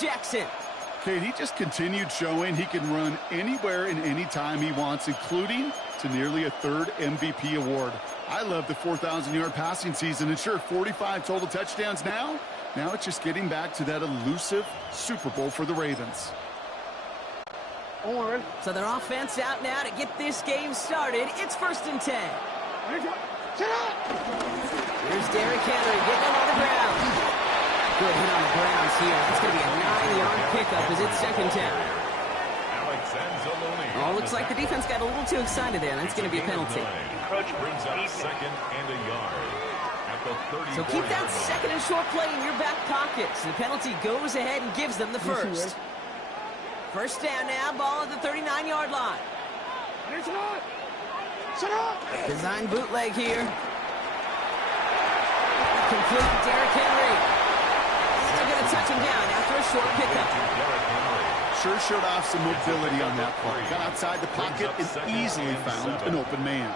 Jackson. Kate, he just continued showing he can run anywhere and anytime he wants, including to nearly a third MVP award. I love the 4,000-yard passing season, and sure, 45 total touchdowns now. Now it's just getting back to that elusive Super Bowl for the Ravens. So their offense out now to get this game started. It's 1st and 10. Here's Derrick Henry getting him on the ground. Good hit on the grounds here. It's going to be a 9-yard pickup as it's 2nd down. Oh, looks like the defense got a little too excited there. That's going to be a penalty. Brings up 2nd and a yard. At the 30. So keep that 2nd and short play in your back pocket. So the penalty goes ahead and gives them the first. 1st down now, ball at the 39-yard line. Design bootleg here. Complete Derrick Henry. They're going to touch him down after a short pickup. Sure showed off some mobility on that play. Got outside the pocket and easily found an open man.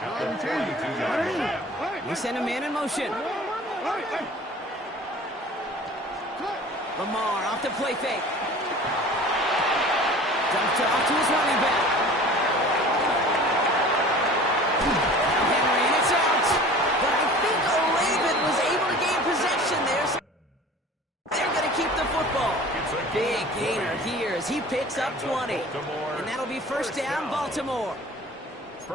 They send a man in motion. Lamar off the play fake. Dumped off to his running back. Now Henry, and it's out. But I think Raven was able to gain possession there. So they're going to keep the football. Big gainer here as he picks up 20. And that'll be 1st down, Baltimore.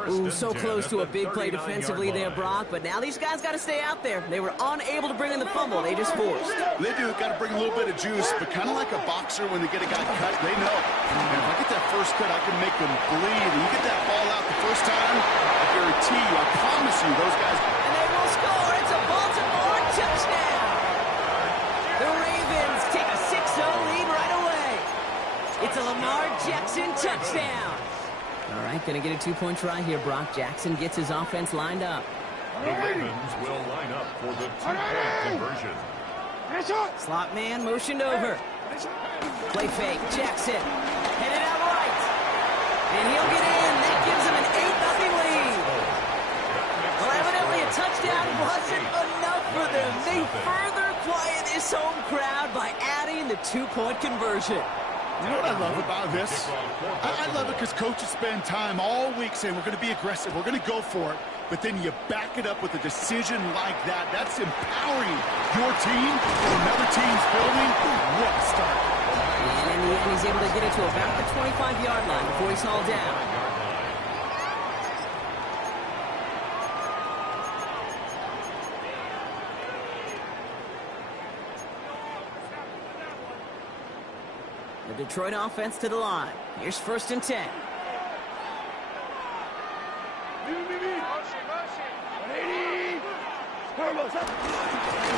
Ooh, so close to a big play defensively there, Brock. But now these guys got to stay out there. They were unable to bring in the fumble. They just forced. They do. Got to bring a little bit of juice, but kind of like a boxer when they get a guy cut, they know. And if I get that first cut, I can make them bleed. And you get that ball out the first time, I guarantee you, I promise you, those guys. And they will score. It's a Baltimore touchdown. The Ravens take a 6-0 lead right away. It's a Lamar Jackson touchdown. All right, going to get a 2-point try here, Brock. Jackson gets his offense lined up. The Ravens will line up for the 2-point conversion. Slot man motioned over. Play fake. Jackson headed out right. And he'll get in. That gives him an 8-0 lead. Well, evidently a touchdown wasn't enough for them. They further quiet this home crowd by adding the 2-point conversion. You know what I love about this? I love it because coaches spend time all week saying we're going to be aggressive, we're going to go for it, but then you back it up with a decision like that. That's empowering your team for another team's building. What a start. And in the end, he's able to get it to about the 25-yard line before he's hauled down. The Detroit offense to the line. Here's 1st and 10.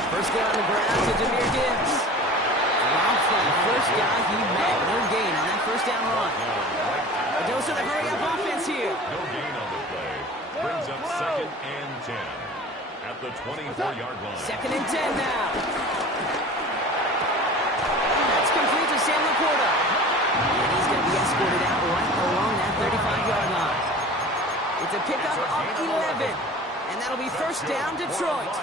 First guy on the ground to Jahmyr Gibbs. Off for the first guy he met. No gain on that 1st down run. A dose of the hurry-up offense here. No gain on the play. Brings up 2nd and 10 at the 24-yard line. 2nd and 10 now. That's complete to Sam Laporta. And he's going to be escorted out right along that 35-yard line. It's a pickup of 11. And that'll be 1st down, Detroit.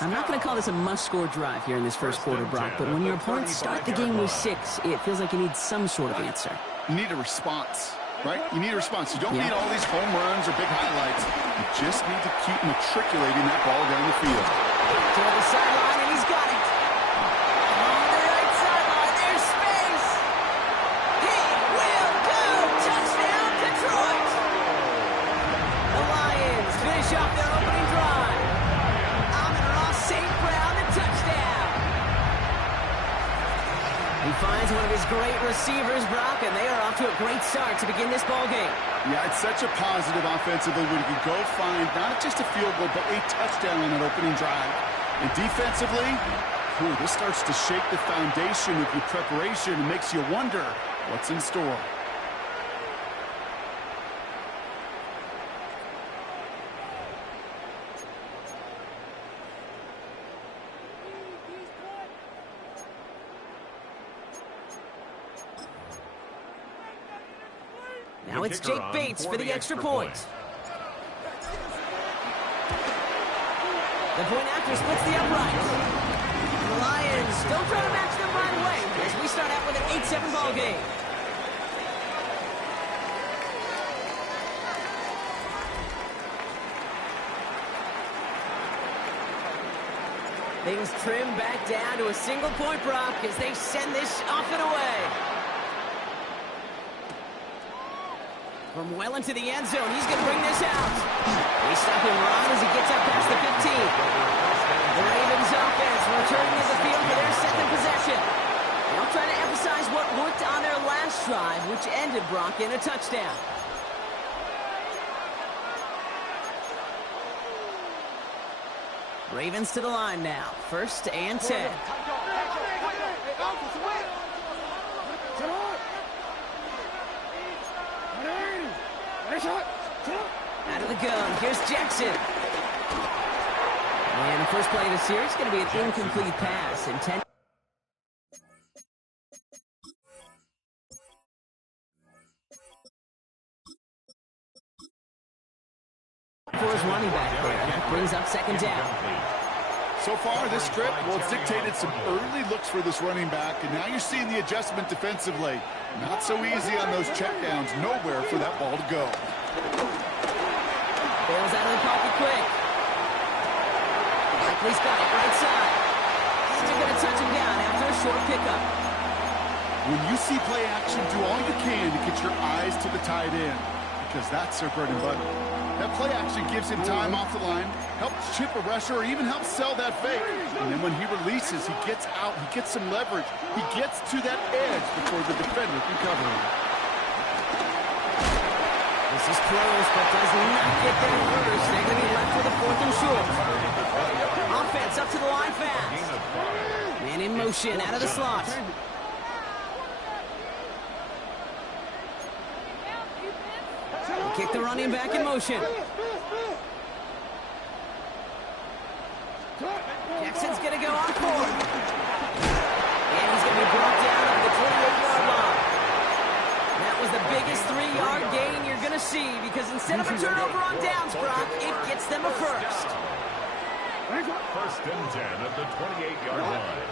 I'm not going to call this a must-score drive here in this 1st quarter, Brock, but when your opponents start the game with 6, it feels like you need some sort of answer. You need a response, right? You need a response. You don't need all these home runs or big highlights. You just need to keep matriculating that ball down the field. To the sideline, and he's got it. On the right sideline, there's space. He will go. Touchdown, Detroit. The Lions finish off their opening drive. St. Brown, the touchdown. He finds one of his great receivers, Brock, and they are off to a great start to begin this ball game. Yeah, it's such a positive offensively when you can go find not just a field goal, but a touchdown on an opening drive. And defensively, this starts to shake the foundation of your preparation and makes you wonder what's in store. Now it's Jake Bates for the extra point. The point after splits the upright. The Lions don't try to match them right away as we 7 ball game. Things trim back down to a single-point Brock as they send this off and away. From well into the end zone, he's going to bring this out. They stop him right as he gets up past the 15. The Ravens offense returning to the field for their second possession. They'll try to emphasize what worked on their last drive, which ended Brock in a touchdown. Ravens to the line now. 1st and 10. Out of the gun. Here's Jackson. And the first play of the series is going to be an incomplete pass. Intended. For his running back there. That brings up 2nd down. So far, this script, well, it's dictated some early looks for this running back, and now you're seeing the adjustment defensively. Not so easy on those checkdowns. Nowhere for that ball to go. Bails out of the pocket quick. Likely's got it right side. Still going to touch him down after a short pickup. When you see play action, do all you can to get your eyes to the tight end, because that's their bread and butter. That play action gives him time off the line, helps chip a rusher, or even helps sell that fake. And then when he releases, he gets out, he gets some leverage. He gets to that edge before the defender can cover him. This is close, but does not get there first. They're going to be left with a 4th and short. Offense up to the line fast. Man in motion, out of the slot. Kick the running back in motion. Jackson's going to go on 4th. And he's going to be brought down at the 28-yard line. That was the biggest 3-yard gain you're going to see because instead of a turnover on downs, Brock, it gets them a first. 1st and 10 at the 28-yard line.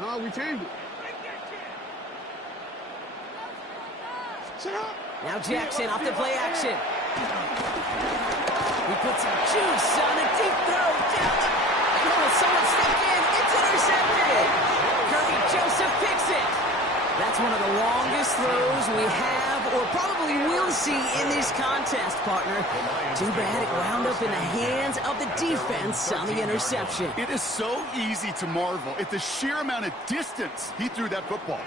No, we changed it. Now Jackson off the play action. He puts some juice on a deep throw down the... Oh, someone stepped in. It's intercepted. Kirby Joseph picks it. That's one of the longest throws we have or probably will see in this contest, partner. Too bad it wound up in the hands of the defense on the interception. It is so easy to marvel at the sheer amount of distance he threw that football.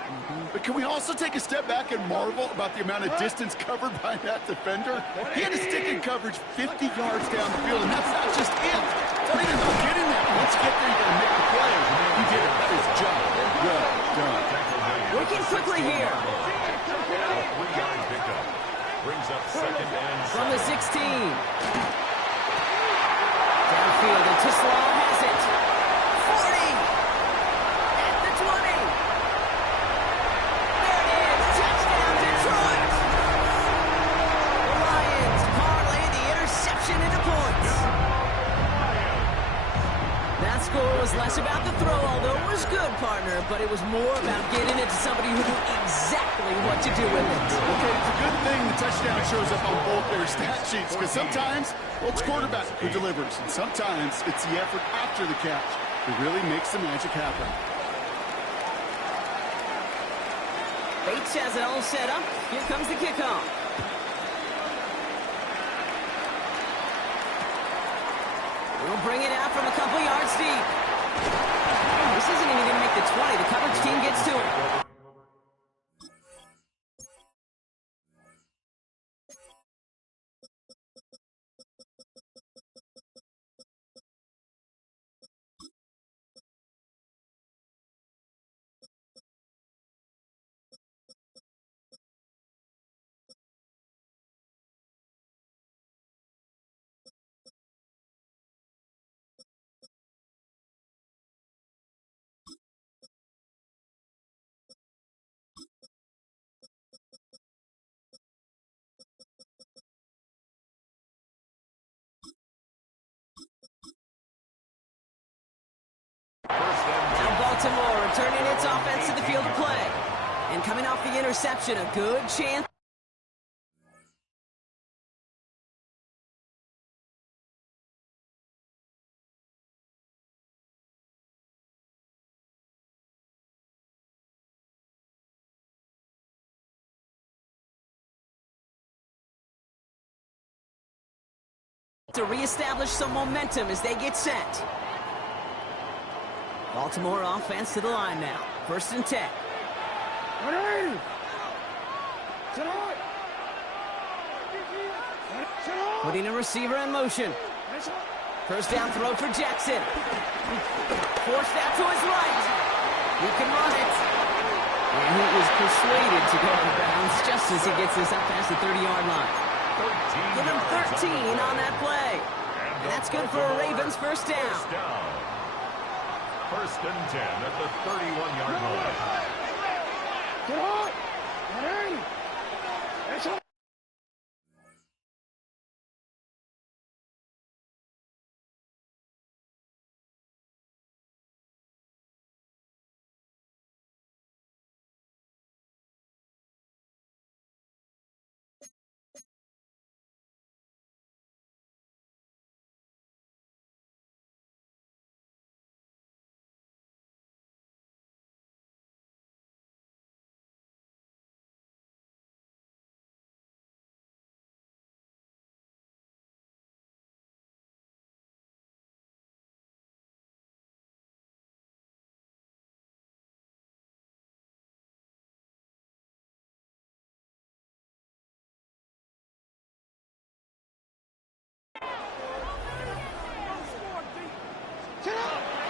But can we also take a step back and marvel about the amount of distance covered by that defender? He had to stick in coverage 50 yards down the field, and that's not just it. Don't even know getting that. Once you get there, you got to make the play. He did it. That is job well done. Working quickly here. 3-yard pickup. Brings up 2nd and 7. From the 16. Downfield, and Tislau has it. 40. At the 20. There it is. Touchdown, Detroit. The Lions parlay the interception into points. That score was less about the throw, although it was good, partner, but it was more about getting it to somebody who knew exactly what to do with it. Okay, it's a good thing the touchdown shows up on both their stat sheets, because sometimes, well, it's quarterback who delivers, and sometimes it's the effort after the catch that really makes the magic happen. Bates has it all set up. Here comes the kickoff. We'll bring it out from a couple yards deep. This isn't even going to make the 20. The coverage team gets to it. returning its offense to the field of play. And coming off the interception, a good chance to reestablish some momentum as they get set. Baltimore offense to the line now. 1st and 10. Putting a receiver in motion. 1st down throw for Jackson. Forced out to his right. He can run it. And he was persuaded to go out of bounds just as he gets this up past the 30-yard line. Give him 13 on that play. And that's good for a Ravens 1st down. 1st and 10 at the 31-yard line.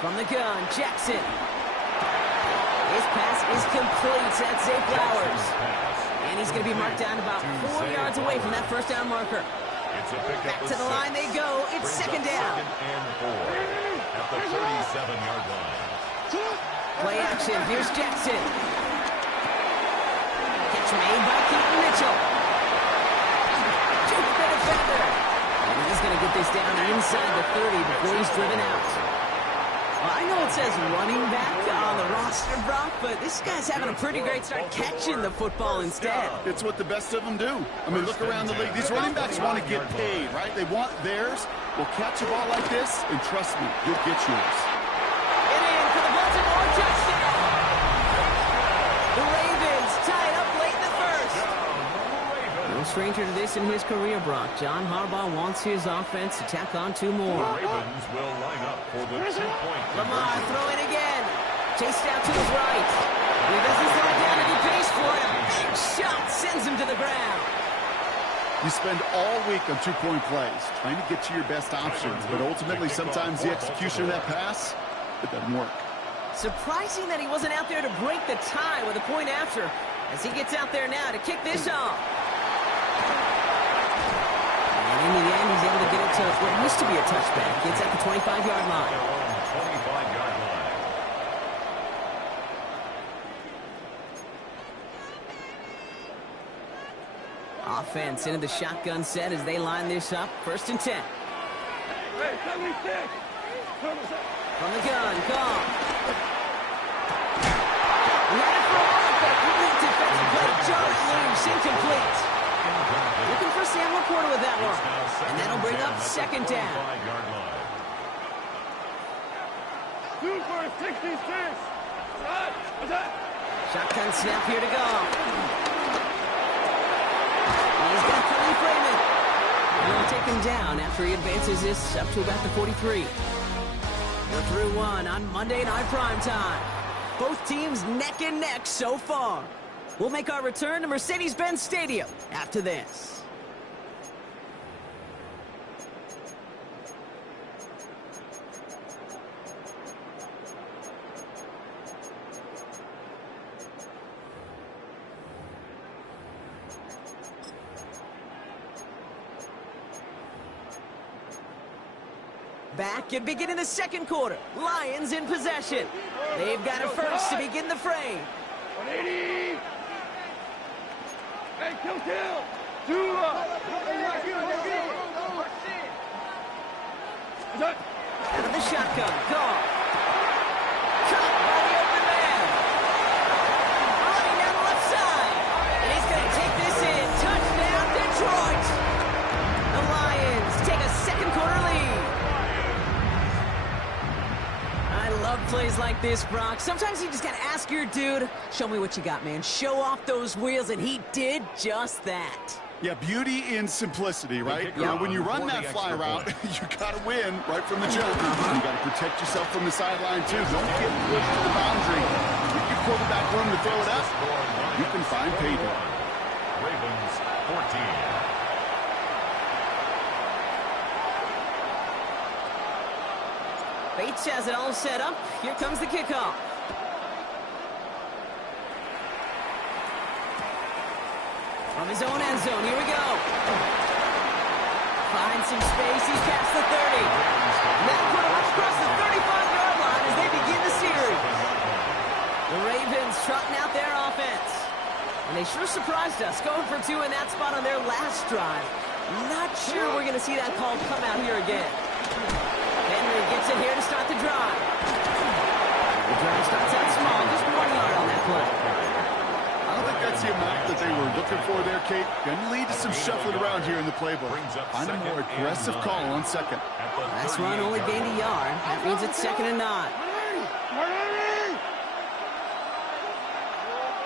From the gun, Jackson. His pass is complete. That's Zay Flowers. And he's going to be marked down about 4 yards away from that 1st down marker. Back to the line they go. It's 2nd down. 2nd and 4 at the 37-yard line. Play action. Here's Jackson. Catch made by Keaton Mitchell. Juke the defender. And he's going to get this down inside the 30 before he's driven out. Well, I know it says running back on the roster, Brock, but this guy's having a pretty great start catching the football instead. It's what the best of them do. I mean, look around the league. These running backs want to get paid, right? They want theirs. Well, catch a ball like this, and trust me, you'll get yours. It in for the Baltimore touchdown. The Ravens tie it up late in the 1st. No stranger to this in his career, Brock. John Harbaugh wants his offense to tack on 2 more. The Ravens will line up for the 2-point Lamar throwing again. Chased out to his right. He doesn't slow it down and he pays for it. A big shot sends him to the ground. You spend all week on 2-point plays, trying to get to your best options, but ultimately sometimes the execution of that pass, it doesn't work. Surprising that he wasn't out there to break the tie with a point after, as he gets out there now to kick this off. And in the end, he's able to get it to what used to be a touchback. Gets at the 25-yard line. 25-yard line. Offense into the shotgun set as they line this up. 1st and 10. From the gun, gone. He had it for a moment, but a complete defensive play. Jarred loose, incomplete. Looking for Sam Laporta with that one. And that'll bring up 2nd down. 2 for 66. Shotgun snap here to go. He's got Freddie Freeman. And they'll take him down after he advances this up to about the 43. We're through 1 on Monday Night Primetime. Both teams neck and neck so far. We'll make our return to Mercedes-Benz Stadium after this. Back and beginning the 2nd quarter. Lions in possession. They've got it first to begin the frame. 180. Hey, kill. Out of the shotgun. Gone. Caught by the open man. love plays like this, Brock. Sometimes you just gotta ask your dude, show me what you got, man. Show off those wheels, and he did just that. Yeah, beauty in simplicity, right? You know, when you run that fly route, you gotta win right from the jump. You gotta protect yourself from the sideline, too. Don't get pushed to the boundary. Give your quarterback room to throw it up. You can find paydirt. Ravens 14. Bates has it all set up. Here comes the kickoff. From his own end zone, here we go. Finds some space, he's past the 30. Now put him across the 35-yard line as they begin the series. The Ravens trotting out their offense. And they sure surprised us, going for 2 in that spot on their last drive. Not sure we're going to see that call come out here again. Henry gets it here to start the drive. The drive starts out small, just 1 yard on that play. I don't think that's the amount that they were looking for there, Kate. Going to lead to some shuffling around here in the playbook. Find a more aggressive call on second. Last run only gained a yard. That means it's 2nd and 9.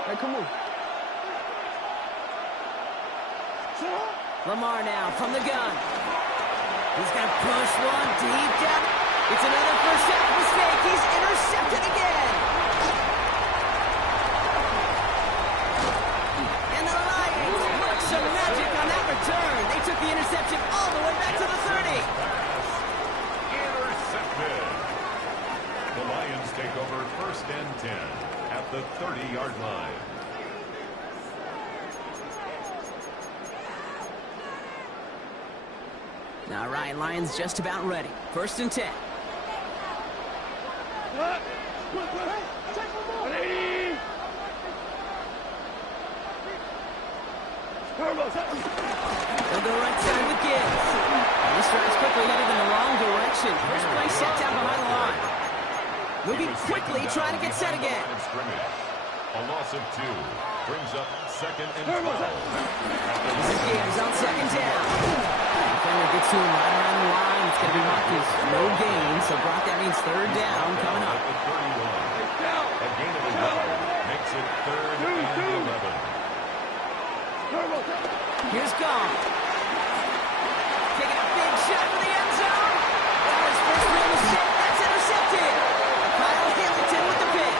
Hey, come on. Lamar now from the gun. He's going to push one deep down. It's another first half mistake. He's intercepted again. And the Lions work some magic on that return. They took the interception all the way back to the 30. Intercepted. The Lions take over 1st and 10 at the 30-yard line. All right, Lions just about ready. 1st and 10. They'll go right side with Gibbs. And this drive's quickly headed in the wrong direction. First play set down behind the line. Moving quickly, trying to get set again. A loss of 2 brings up 2nd and 12. This is Gibbs on 2nd down. Defender gets to him right around the line. It's going to be marked as no gain. So, Brock, that means 3rd down coming up. A gain of 11 makes it 3rd and 11. Here's Gone. Taking a big shot for the end zone. That was first real mistake. That's intercepted. Kyle Hamilton with the pick.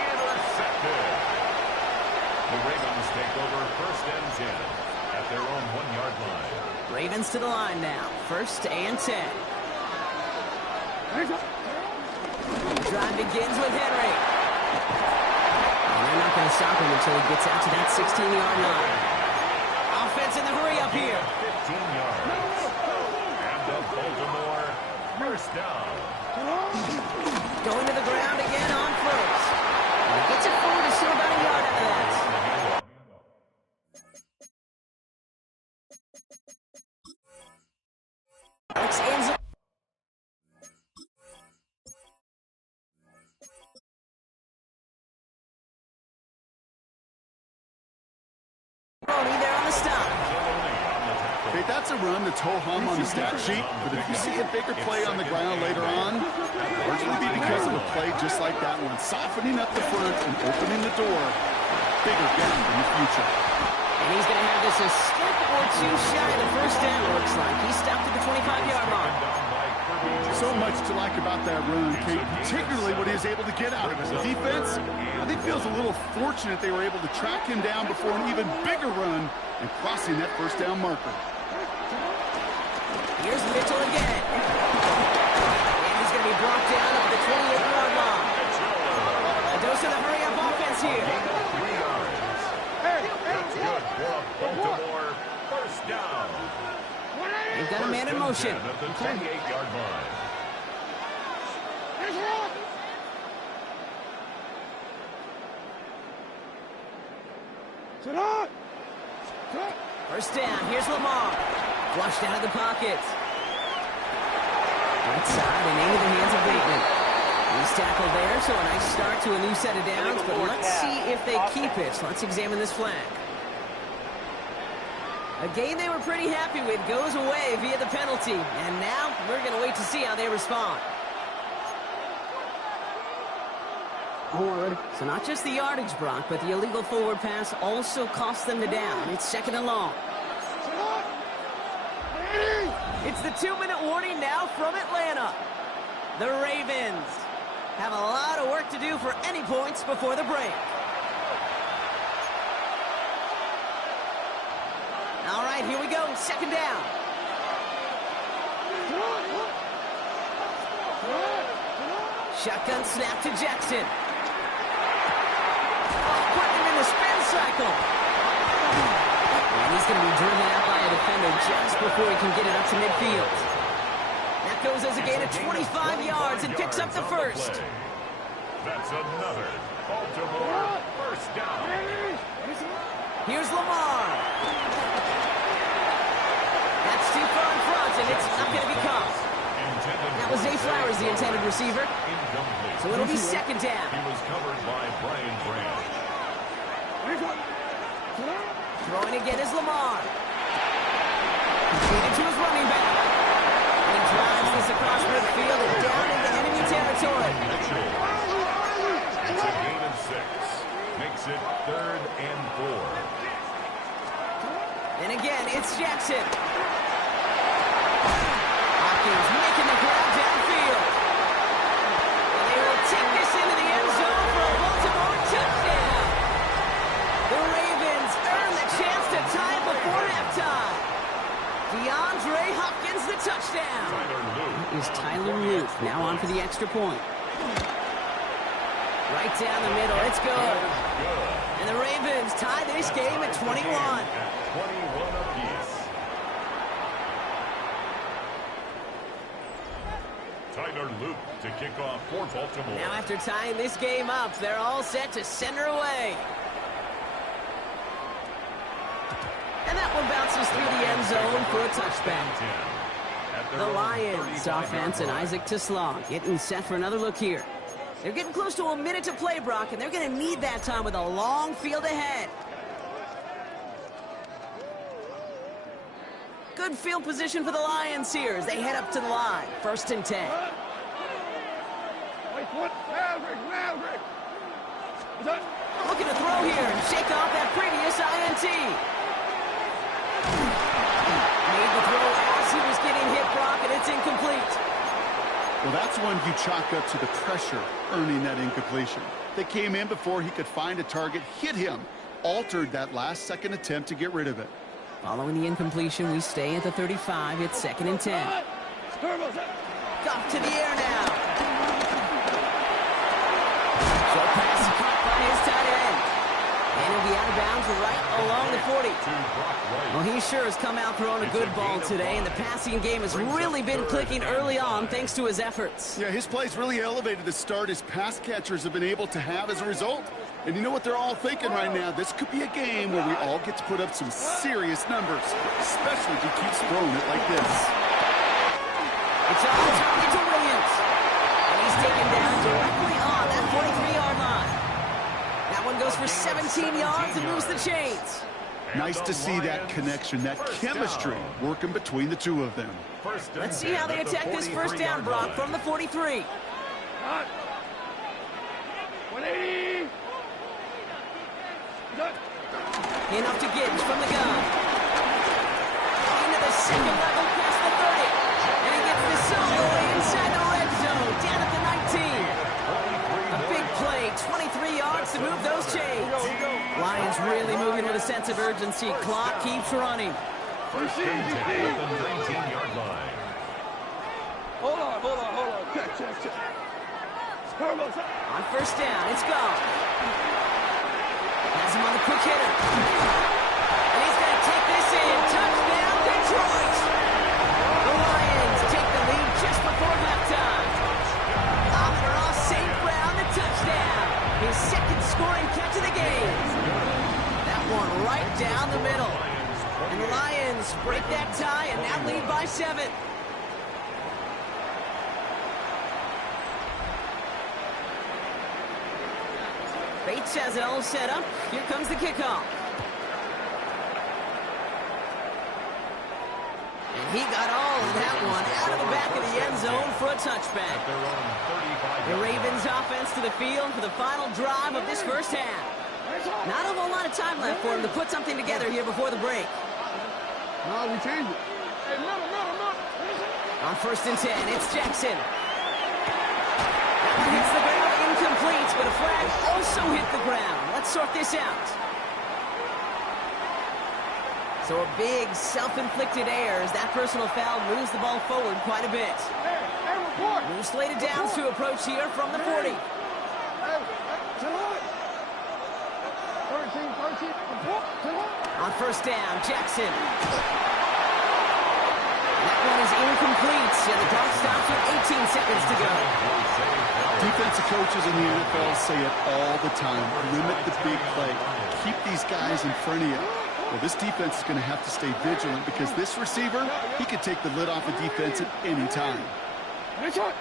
Intercepted. The Ravens take over 1st and 10 at their own 1-yard line. Ravens to the line now. 1st and 10. The drive begins with Henry. And they're not going to stop him until he gets out to that 16-yard line. Offense in the hurry up here. 15 yards. And the Baltimore 1st down. Going to the ground again on 1st. And he gets it forward to still about a yard after that. Alex ends up. There on the stop. Hey, that's a run that's ho-hum on the stat sheet, but if you see a bigger play on the ground later on, it'll largely be because of a play just like that one, softening up the front and opening the door. Bigger game in the future. And he's going to have this a step or 2 shy of the 1st down, looks like. He stopped at the 25-yard mark. So much to like about that run, Kate, particularly what he was able to get out of it. The defense, I think, feels a little fortunate they were able to track him down before an even bigger run and crossing that 1st down marker. Here's Mitchell again. And he's going to be brought down at the 28-yard line. A dose of the hurry-up offense here. Good for Baltimore 1st down. They've got a man in motion. At the 28-yard line. First down. Here's Lamar. Flushed out of the pocket. Right side and into the hands of Bateman. He's tackled there, so a nice start to a new set of downs, but let's see if they keep it. So let's examine this flag. A game they were pretty happy with goes away via the penalty. And now we're going to wait to see how they respond. So not just the yardage, Brock, but the illegal forward pass also cost them the down. It's 2nd and long. It's the 2-minute warning now from Atlanta. The Ravens have a lot of work to do for any points before the break. All right, here we go. 2nd down. Shotgun snap to Jackson. Putting him in the spin cycle. And he's going to be driven out by a defender just before he can get it up to midfield. That goes as a gain of 25 yards and picks up the first. That's another Baltimore first down. Here's Lamar. That's too far in front, and it's not going to be caught. That was Zay Flowers, the intended receiver. So it'll be 2nd down. He was covered by Brian Branch. Throwing again is Lamar. Feeding to his running back. And he drives this across midfield and down into enemy territory. It's a gain of 6. Makes it 3rd and 4. And again, it's Jackson. Hopkins making the grab downfield. And they will take this into the end zone for a Baltimore touchdown. The Ravens earn the chance to tie it before halftime. DeAndre Hopkins, the touchdown. That is Tyler Luke, now on for the extra point. Right down the middle, it's good. And the Ravens tie this game at 21. 21 apiece. Tyler Luke to kick off for Baltimore. Now after tying this game up, they're all set to send her away. And that one bounces through the end zone for a touchback. The Lions offense and Isaac Tisslaw getting set for another look here. They're getting close to a minute to play, Brock, and they're going to need that time with a long field ahead. Good field position for the Lions here as they head up to the line. 1st and 10. Looking to throw here and shake off that previous INT. Made the throw as he was getting hit, Brock, and it's incomplete. Well, that's one you chalk up to the pressure earning that incompletion. They came in before he could find a target, hit him, altered that last-second attempt to get rid of it. Following the incompletion, we stay at the 35. It's 2nd and 10. Off to the air now. Short pass caught by his tight end. And he'll be out of bounds right along the 40. Well, he sure has come out throwing a good ball today, and the passing game has really been clicking early on thanks to his efforts. Yeah, his play's really elevated the start his pass catchers have been able to have as a result. And you know what they're all thinking right now? This could be a game where we all get to put up some serious numbers, especially if he keeps throwing it like this. It's off the target to Williams. And he's taken down directly on that 43-yard line. That one goes for 17 yards and moves the chains. Nice to see that connection, that chemistry working between the two of them. Let's see how they attack this 1st down, Brock, from the 43. 180. In up to Gibbs from the gun. Into the 2nd level past the 30. And he gets the solo inside the red zone, down at the 19. A big play, 23 yards to move those chains. Lions really moving with a sense of urgency. Clock keeps running. 1st and 10 at the 19-yard line. Hold on. Check. On 1st down, it's gone. Has him on the quick hitter. And he's going to take this in. Touchdown, Detroit! The Lions take the lead just before halftime. Amon-Ra St. Brown, the touchdown. His 2nd scoring catch of the game. That one right down the middle. And the Lions break that tie and now lead by 7. Bates has it all set up. Here comes the kickoff. He got all of that one out of the back of the end zone for a touchback. The Ravens offense to the field for the final drive of this first half. Not a whole lot of time left for him to put something together here before the break. No, we change it. Hey, middle. On 1st and 10, it's Jackson. That one hits the ground, incomplete, but a flag also hit the ground. Let's sort this out. So a big self-inflicted error as that personal foul moves the ball forward quite a bit. Hey, report. New slated downs to approach here from the 40. Hey, 13, report. On 1st down, Jackson. That one is incomplete, and the clock stops with 18 seconds to go. Defensive coaches in the NFL say it all the time. Limit the big play. Keep these guys in front of you. Well, this defense is going to have to stay vigilant because this receiver, he could take the lid off a defense at any time. Nice shot.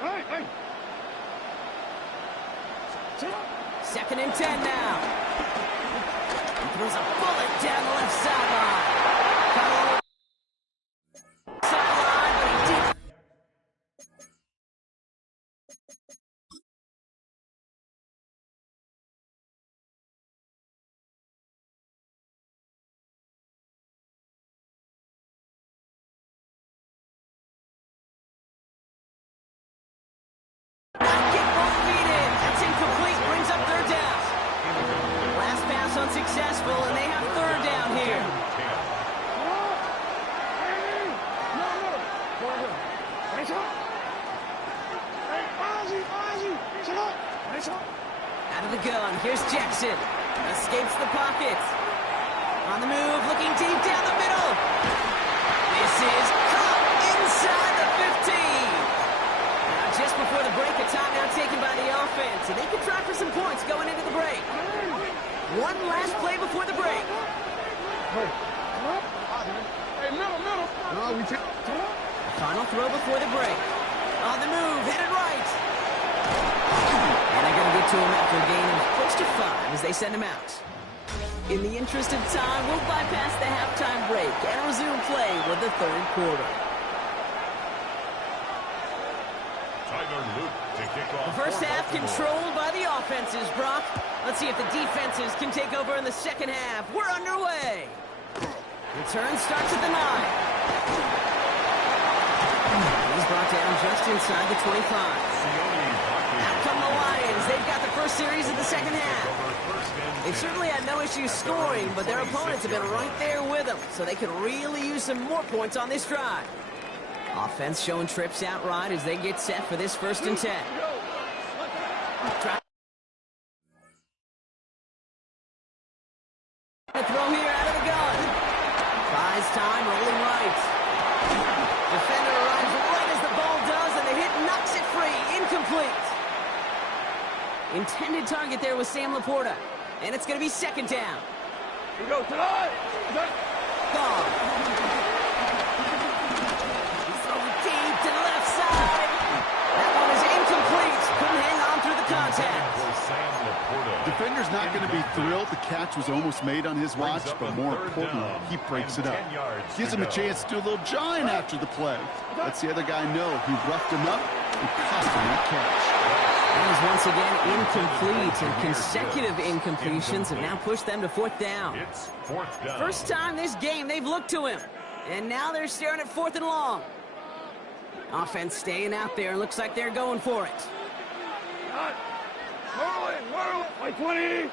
Hey. 2nd and 10 now. He throws a bullet down the left sideline. Sideline, but he did. That's incomplete, brings up 3rd down. Last pass unsuccessful, and they have 3rd down here. Out of the gun, here's Jackson. Escapes the pocket. On the move, looking deep down the middle. This is caught inside the 15. Now, just before the break, a timeout taken by the offense, and they can try for some points going into the break. One last play before the break. Hey, middle. No, we take. Final throw before the break. On the move, headed right. And they're going to get to him after a gain of close to 5 as they send him out. In the interest of time, we'll bypass the halftime break and resume play with the 3rd quarter. The first half controlled by the offenses, Brock. Let's see if the defenses can take over in the 2nd half. We're underway. Return starts at the 9. He's brought down just inside the 25. Out come the Lions. They've got the first series of the 2nd half. They've certainly had no issues scoring, but their opponents have been right there with them, so they could really use some more points on this drive. Offense showing trips out right as they get set for this 1st and 10. A throw here out of the gun. Buys time, rolling right. Defender arrives right as the ball does, and the hit knocks it free. Incomplete. Intended target there was Sam Laporta. And it's going to be 2nd down. Here we go. Tonight. Gone. He's throwing deep to the left side. That one is incomplete. Couldn't hang on through the contact. Defender's not going to be thrilled. The catch was almost made on his watch, but more importantly, he breaks it up. Gives him a chance to do a little jawing after the play. Lets the other guy know he roughed him up and cost him that catch. That was once again incomplete, and consecutive incompletions have now pushed them to 4th down. It's 4th down. First time this game they've looked to him, and now they're staring at 4th and long. Offense staying out there, and looks like they're going for it. Whirl, like 20.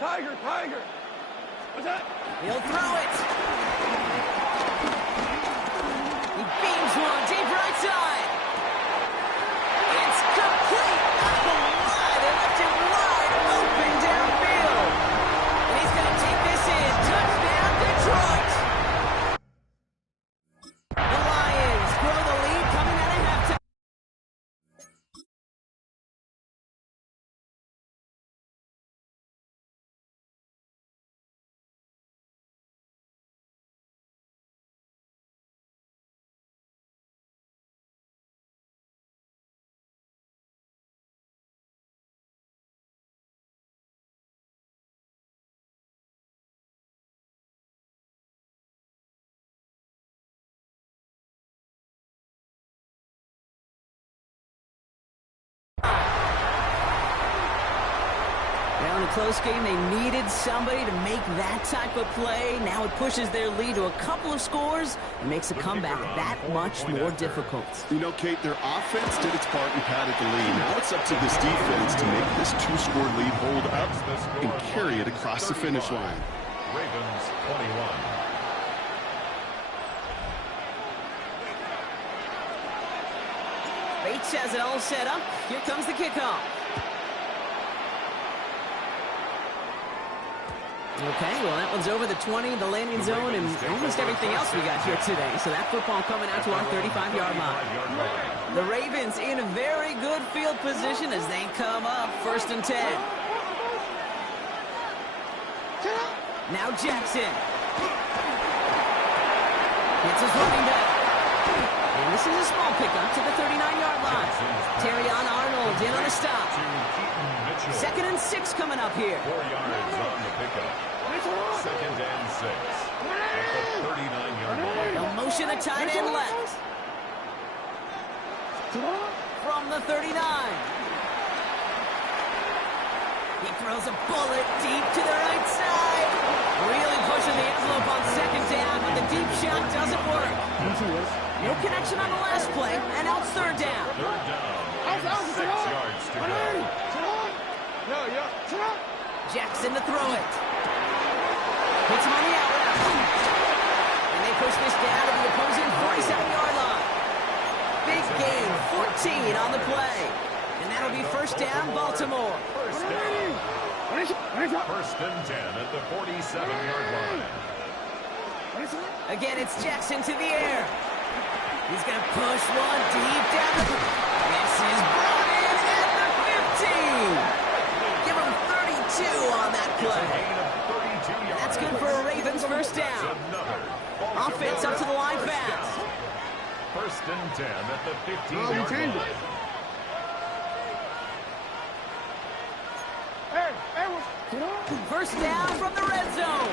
Tiger. What's that? He'll throw it. He beams one deep right side. close game. They needed somebody to make that type of play. Now it pushes their lead to a couple of scores and makes a comeback that much more difficult. You know, Kate, their offense did its part and padded the lead. Now it's up to this defense to make this 2-score lead hold up and carry it across the finish line. Ravens 21. Bates has it all set up. Here comes the kickoff. Okay, well, that one's over the 20, the landing zone, and almost everything else we got here today. So that football coming out to our 35-yard line. The Ravens in a very good field position as they come up 1st and 10. Now Jackson. It's his running back. And this is a small pickup to the 39-yard line. Terrion Arnold in on the stop. 2nd and 6 coming up here. 4 yards on the pickup. 2nd and 6 at the 39-yard line. No motion, a tight end left. From the 39. He throws a bullet deep to the right side. Really pushing the envelope on 2nd down, but the deep shot doesn't work. No connection on the last play, and now it's 3rd down. 3rd down and 6 yards to go. Jackson to throw it. Hits him on the out route. And they push this down to the opposing 47-yard line. Big gain, 14 on the play. And that'll be 1st down, Baltimore. 1st down. 1st and 10 at the 47-yard line. Again, it's Jackson to the air. He's going to push one deep down. This is brought in at the 15. Give him 32 on that play. That's good for a Ravens 1st down. Offense up to the line fast. 1st and 10 at the 15-yard line. First down from the red zone.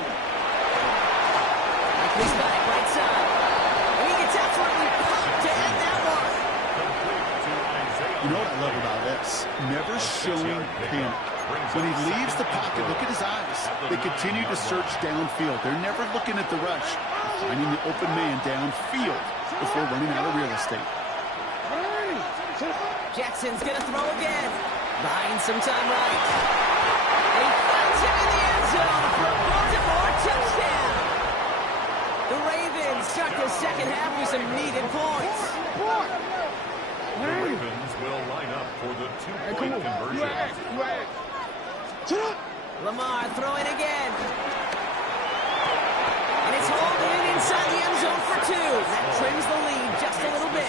He's back right side. And he gets absolutely pumped to end that one. You know what I love about this? Never showing panic. When he leaves the pocket, look at his eyes. They continue to search downfield. They're never looking at the rush. They're finding the open man downfield before running out of real estate. Jackson's going to throw again. Buying some time right. He finds him in the end zone for a Baltimore touchdown. The Ravens start the 2nd half with some needed points. The Ravens will line up for the 2-point conversion. Lamar throwing again. And it's hauled in inside the end zone for 2. That trims the lead just a little bit.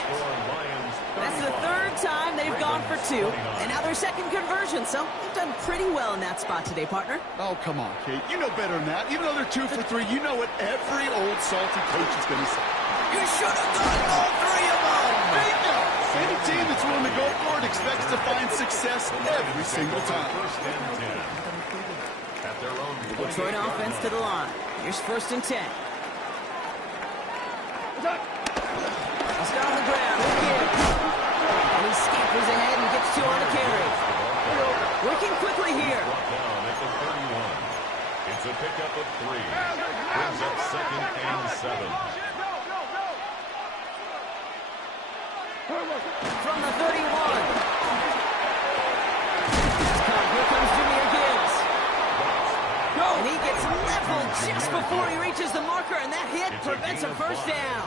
That's the 3rd time they've gone for 2. And now their 2nd conversion. So they've done pretty well in that spot today, partner. Oh, come on, Kate. You know better than that. Even though they're 2 for 3, you know what every old salty coach is going to say. You should have done all 3 of them. Bingo! Any team that's willing to go for it expects to find success every single time. 1st and 10 at their own Detroit offense to the line. Here's 1st and 10. He'll start on the ground. He'll give. And he scampers ahead and gets 2 on the carry. Working quickly here. Brought down at the 31. It's a pickup of 3. Brings up 2nd and 7. From the 31. Here comes Jahmyr Gibbs. And he gets leveled just before he reaches the marker, and that hit prevents a 1st down.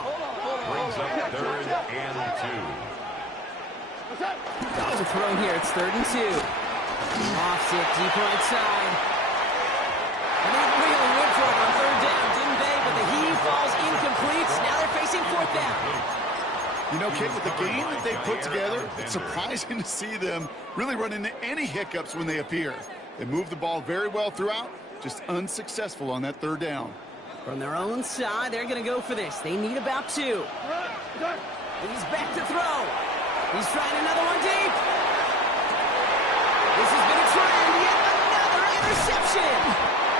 Brings up 3rd and 2. Dogs a throw here. It's 3rd and 2. Offset deep right side. And they really went for it on 3rd down, didn't they? But the heave falls incomplete. Now they're facing 4th down. You know, Kate, with the game that they put together, it's surprising to see them really run into any hiccups when they appear. They move the ball very well throughout, just unsuccessful on that 3rd down. From their own side, they're going to go for this. They need about 2. He's back to throw. He's trying another one deep. This has been a trend. Yet another interception.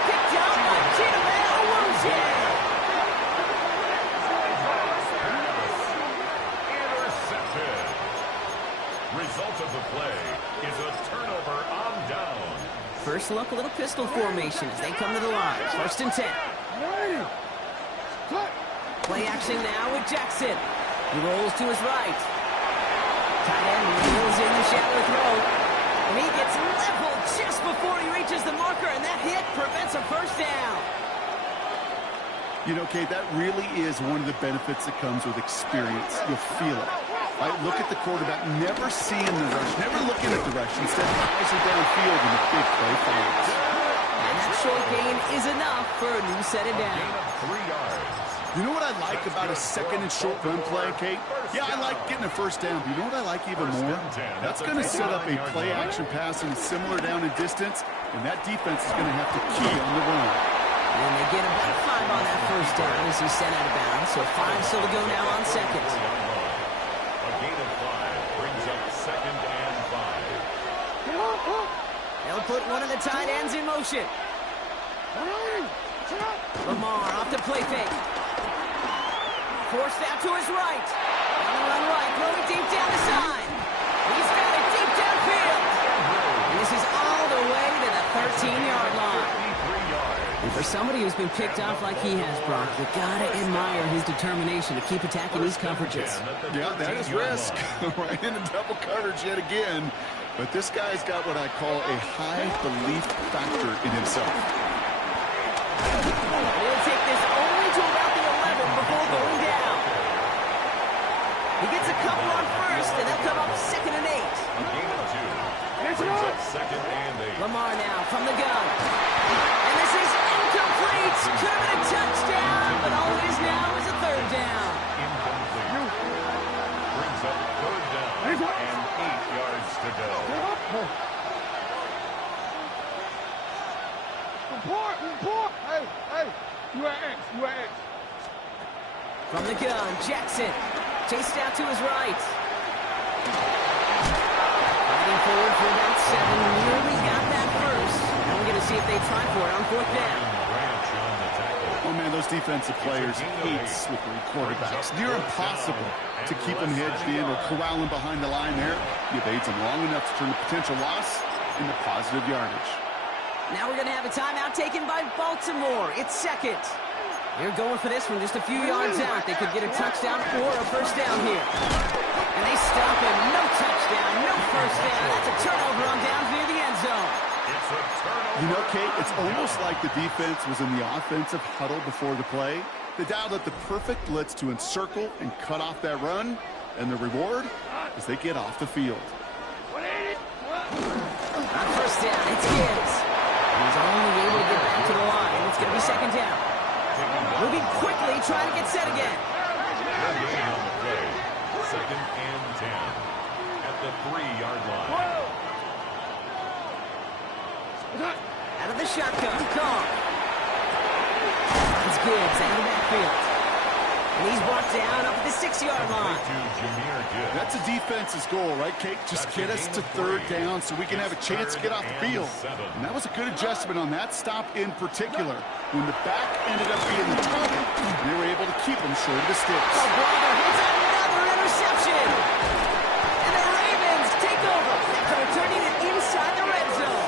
Picked out by Chidobe Awuzie. Result of the play is a turnover on down. First look a little pistol formation as they come to the line. 1st and 10. Play action now with Jackson. He rolls to his right. Tight end reels in the shallow throw. And he gets leveled just before he reaches the marker, and that hit prevents a 1st down. You know, Kate, that really is one of the benefits that comes with experience. You'll feel it. Right? Look at the quarterback, never seeing the rush, never looking at the rush. Instead, eyes are downfield and the big play follows. And that short gain is enough for a new set of downs. 3 yards. You know what I like about a 2nd and short run play, Kate? Yeah, I like getting a 1st down, but you know what I like even more? That's going to set up a play-action pass in a similar down and distance, and that defense is going to have to key on the run. And they get about 5 on that 1st down as he's sent out of bounds, so 5 still to go now on 2nd. A gain of 5 brings up 2nd and 5. They'll put one of the tight ends in motion. Lamar off the play fake. Forced out to his right. On the run right, throwing deep down the side. He's got it deep downfield. And this is all the way to the 13-yard line. And for somebody who's been picked off like he has, Brock, you gotta admire his determination to keep attacking these coverages. Yeah, that is risk. Right into double coverage yet again. But this guy's got what I call a high belief factor in himself. He'll take this only to about the 11 before going down. He gets a couple on 1st, and they'll come up 2nd and 8. A gain of 2 brings up 2nd and 8. Lamar now from the gun. And this is incomplete. Could have been a touchdown, but all it is now is a 3rd down. Incomplete. Brings up 3rd down and 8 yards to go. Report. Hey, you at X. From the gun, Jackson. Chased out to his right. Fighting forward for about 7. Nearly got that 1st. Now we're going to see if they try for it on 4th down. Oh, man, those defensive players hate slippery quarterbacks. Near impossible to keep them hedged in or corral them behind the line there. You evade them long enough to turn a potential loss into positive yardage. Now we're going to have a timeout taken by Baltimore. It's 2nd. They're going for this from just a few yards out. They could get a touchdown or a 1st down here. And they stop him. No touchdown, no 1st down. That's a turnover on downs near the end zone. It's a turnover. You know, Kate, it's almost like the defense was in the offensive huddle before the play. They dialed up the perfect blitz to encircle and cut off that run. And the reward is they get off the field. On 1st down, it's Gibbs. He's only able to get back to the line. It's going to be 2nd down. Moving quickly, trying to get set again. Gain on the play. 2nd and 10 at the 3-yard line. Out of the shotgun, Carr. It's Gibbs out of the backfield. And he's brought down up at the 6-yard line. That's a defense's goal, right, Kate? Just get us to 3rd down so we can have a chance to get off the field. And that was a good adjustment on that stop in particular. When the back ended up being the target, they were able to keep him short of the sticks. Oh, brother, it's another interception. And the Ravens take over after returning it inside the red zone.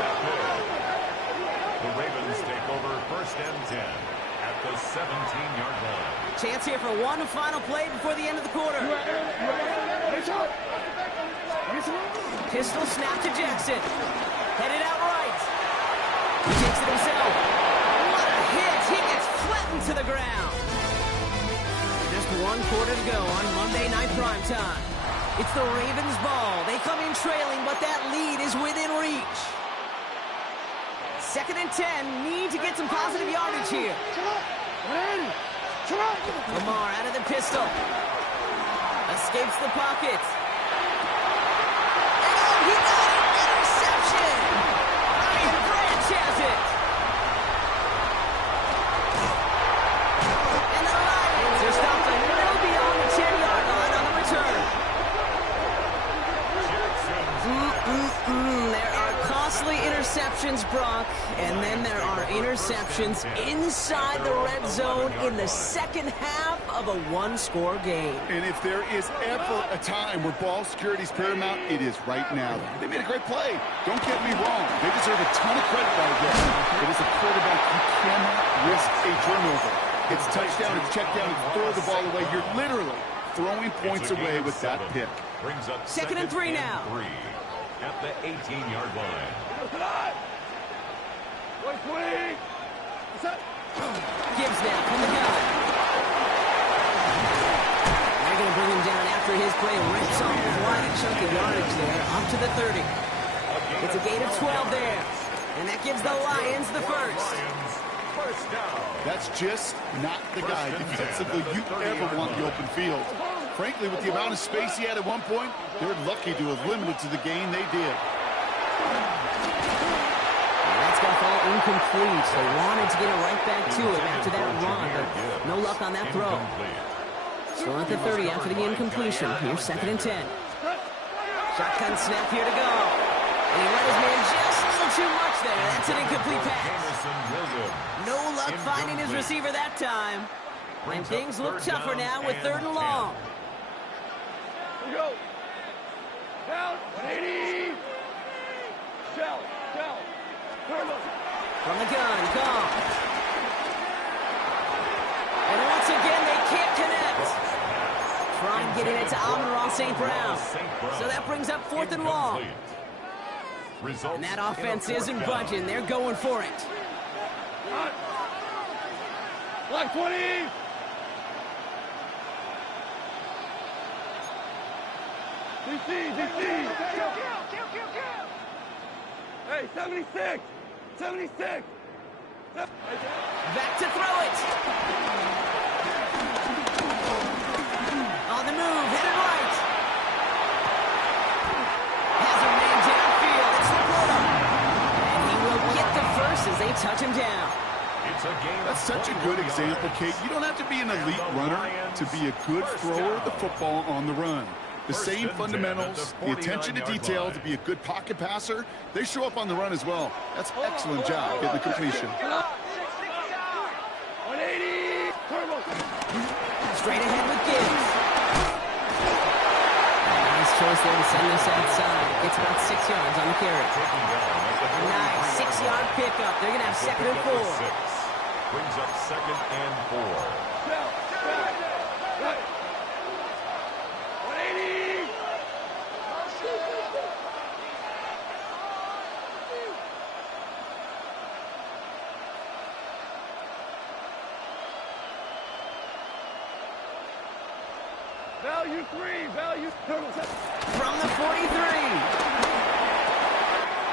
The Ravens take over 1st and 10 at the 17-yard line. Chance here for one final play before the end of the quarter. Pistol snap to Jackson. Headed out right. He takes it himself. What a hit. He gets flattened to the ground. Just 1 quarter to go on Monday Night Primetime. It's the Ravens' ball. They come in trailing, but that lead is within reach. 2nd and 10. Need to get some positive yardage here. Lamar out of the pistol. Escapes the pocket. And he got an interception. Ryan Branch has it. And the Lions are stopped a little beyond the 10-yard line on the return. There are costly interceptions completions, Brock, and then there are interceptions inside the red zone in the second half of a one-score game. And if there is ever a time where ball security is paramount, it is right now. They made a great play. Don't get me wrong. They deserve a ton of credit right here. But as a quarterback, you cannot risk a turnover. It's touchdown, it's check down, it's throw the ball away. You're literally throwing points away with that pick. Brings up Second and 3 now. At the 18-yard line. Gibbs now from the gun. They're going to bring him down after his play. Rips off a wide chunk of yardage there, up to the 30. It's a gain of 12 there. And that gives the Lions the first. That's just not the guy defensively you ever want the open field. Frankly, with the amount of space he had at one point, they're lucky to have limited to the gain they did. That's got to fall incomplete. They wanted to get it right back to it after that run, but no luck on that throw. Still at the 30 after the incompletion. Here's second and 10. Shotgun snap here to go. And he let his man just a little too much there. That's an incomplete pass. No luck finding his receiver that time. And things look tougher now with third and long. Here we go. Down. 180. Shell. From the gun, gone. And once again, they can't connect. Trying getting it to Amon-Ra St. Brown. So that brings up fourth and long. And that offense isn't budging. They're going for it. Black 20. DC. Hey, 76. Back to throw it. On the move, headed right. Has a man downfield. It's Laporta. And he will get the first as they touch him down. That's such a good example, Kate. You don't have to be an elite runner to be a good thrower of the football on the run. The same fundamentals, the attention to detail to be a good pocket passer, they show up on the run as well. That's an excellent job getting the completion. 180. Straight ahead with Gibbs. Nice choice there to send this outside. Gets about 6 yards on the carry. Nice 6-yard pickup. They're going to have second and 4. Brings up second and 4. Value 3. From the 43.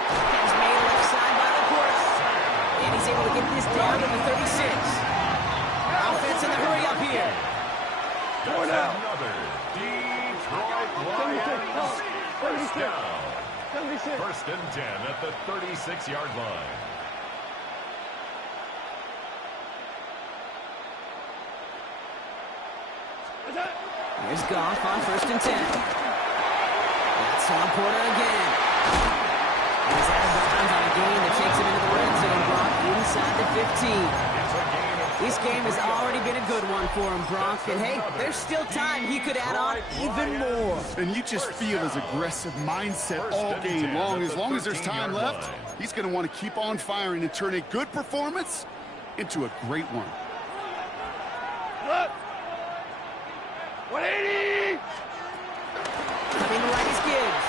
Has made left side by Laporta. And he's able to get this down to the 36. Offense in the hurry up here. Another Detroit Lions first down. 76. First and 10 at the 36-yard line. Here's Goff on first and 10. That's Laporta again. He's out of bounds on a gain that takes him into the red zone, Brock, inside the 15. This game has already been a good one for him, Brock. And hey, there's still time. He could add on even more. And you just feel his aggressive mindset all game long. As long as there's time left, he's going to want to keep on firing and turn a good performance into a great one. 180. Coming right is Gibbs.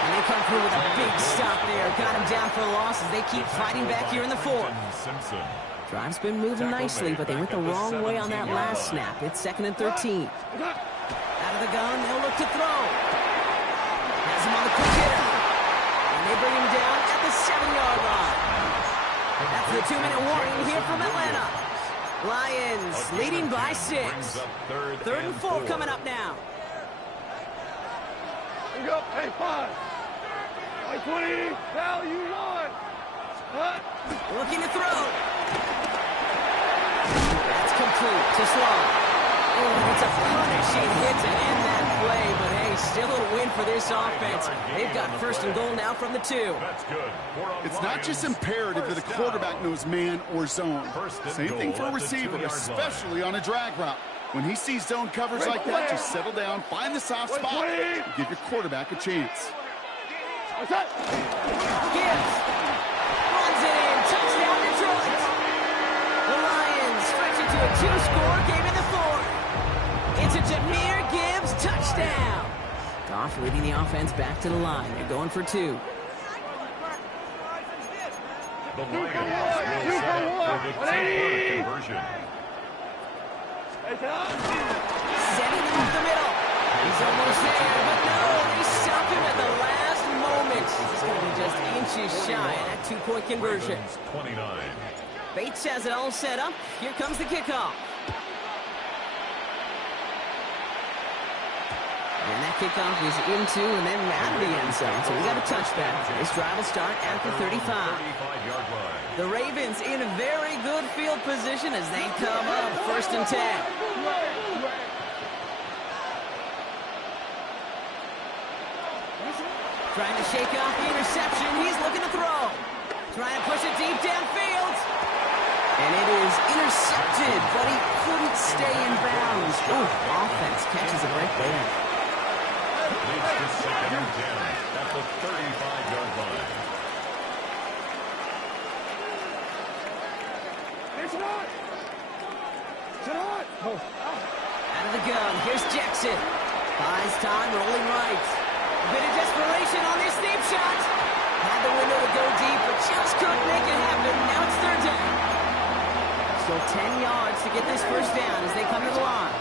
And they come through with a big stop there. Got him down for a loss as they keep fighting back here in the fourth. Drive's been moving nicely, but they went the wrong way on that last snap. It's second and 13. Out of the gun, they'll look to throw. Has him on the quick hitter. And they bring him down at the 7-yard line. That's the 2-minute warning here from Atlanta. Lions leading by 6. Third and 4 coming up now. Here we go. Hey, 5. 20. Value 1. Looking to throw. That's complete to Sloan. Oh, it's a punishing hit to end that play, but hey, Still a win for this offense. They've got first and goal now from the 2. That's good. It's not just imperative that the quarterback knows man or zone. Same thing for a receiver, especially on a drag route. When he sees zone coverage like that, just settle down, find the soft spot, and give your quarterback a chance. Gibbs runs it in. Touchdown, Detroit. The Lions stretch it to a 2-score game in the 4th. It's a Jahmyr Gibbs touchdown. Goff leading the offense back to the line. They're going for 2. The Lions will set up for the 2-point conversion. Setting it up the middle. He's almost there, but no, they stop him at the last moment. He's going to be just inches shy of that 2-point conversion. Ravens 29. Bates has it all set up. Here comes the kickoff. And that kickoff is into and then out of the end zone. So we got a touchback. This drive will start at the 35. 35-yard line. The Ravens in a very good field position as they come up first and 10. Trying to shake off the interception. He's looking to throw. Trying to push it deep downfield. And it is intercepted, but he couldn't stay in bounds. Ooh, offense catches a break there. Leads to second and 10 at the 35-yard line. Out of the gun, here's Jackson. Buys time, rolling right. A bit of desperation on this deep shot. Had the window to go deep, but just couldn't make it happen. Now it's 3rd down. Still 10 yards to get this first down as they come to the line.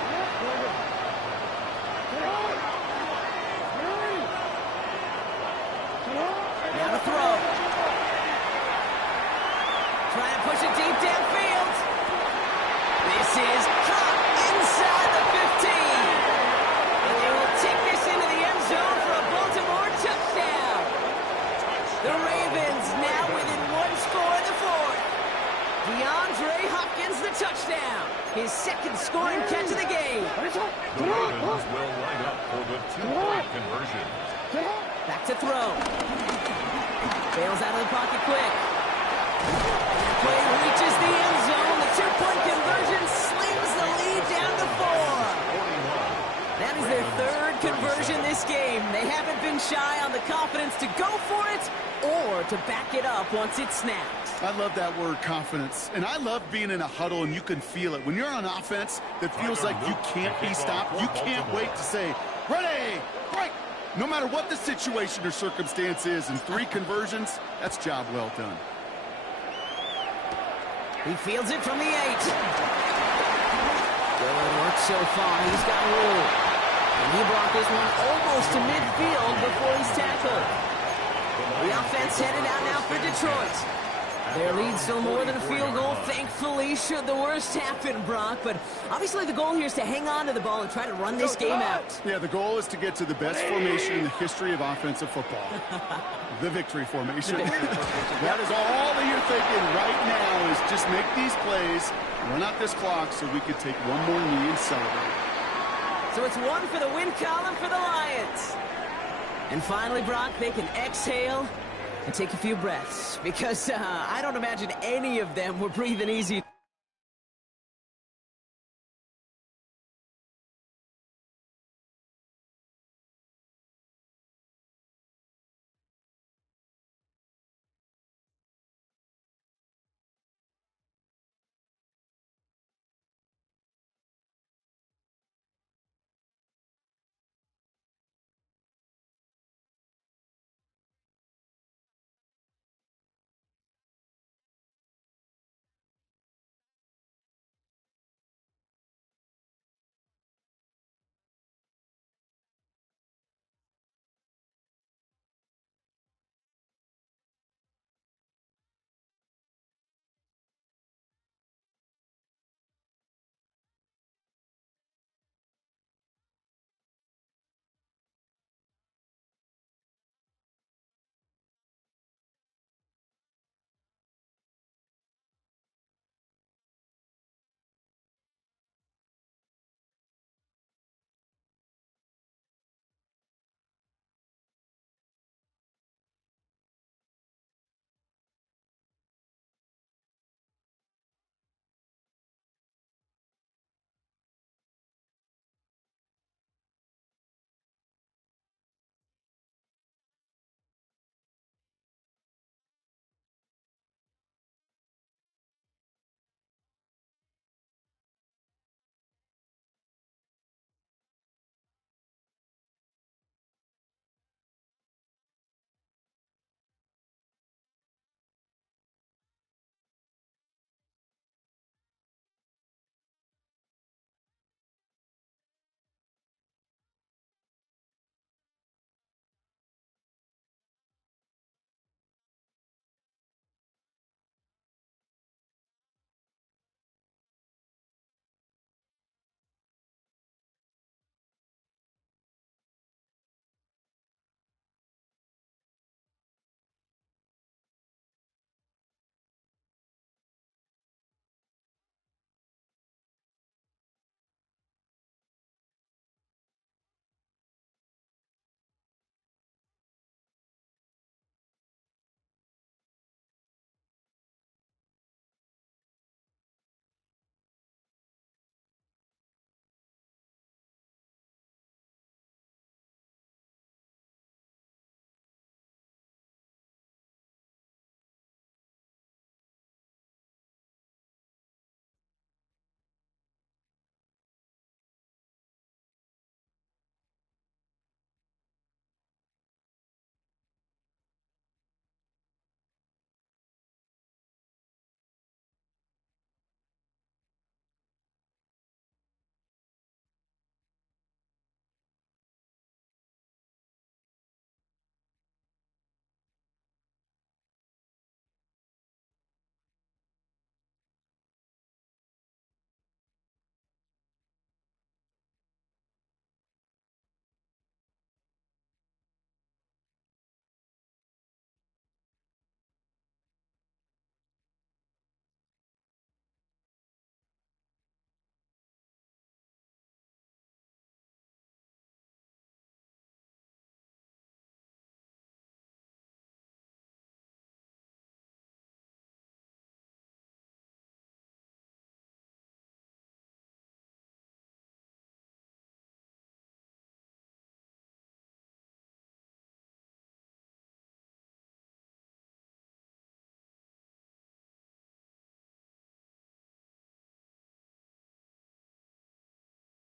Now to throw. Trying to push it deep downfield. This is caught inside the 15. And they will take this into the end zone for a Baltimore touchdown. The Ravens now within 1 score in the 4th. DeAndre Hopkins the touchdown. His 2nd scoring catch of the game. The Ravens will line up for the 2-point conversion. Back to throw. Bails out of the pocket quick. Play reaches the end zone. The 2-point conversion slings the lead down to 4. That is their 3rd conversion this game. They haven't been shy on the confidence to go for it or to back it up once it's snapped. I love that word, confidence. And I love being in a huddle and you can feel it. When you're on offense, that feels like you can't be stopped. You can't wait to say, ready, break. No matter what the situation or circumstance is, in 3 conversions, that's job well done. He fields it from the 8. Good work so far. He's got room. And he brought this one almost to midfield before he's tackled. The offense headed out now for Detroit. Their lead still more than a field goal, thankfully, should the worst happen, Brock. But obviously the goal here is to hang on to the ball and try to run this game out. Yeah, the goal is to get to the best formation in the history of offensive football. The victory formation. That is all that you're thinking right now is just make these plays, run out this clock so we can take one more knee and celebrate. So it's 1 for the win column for the Lions. And finally, Brock, they can exhale and take a few breaths because I don't imagine any of them were breathing easy.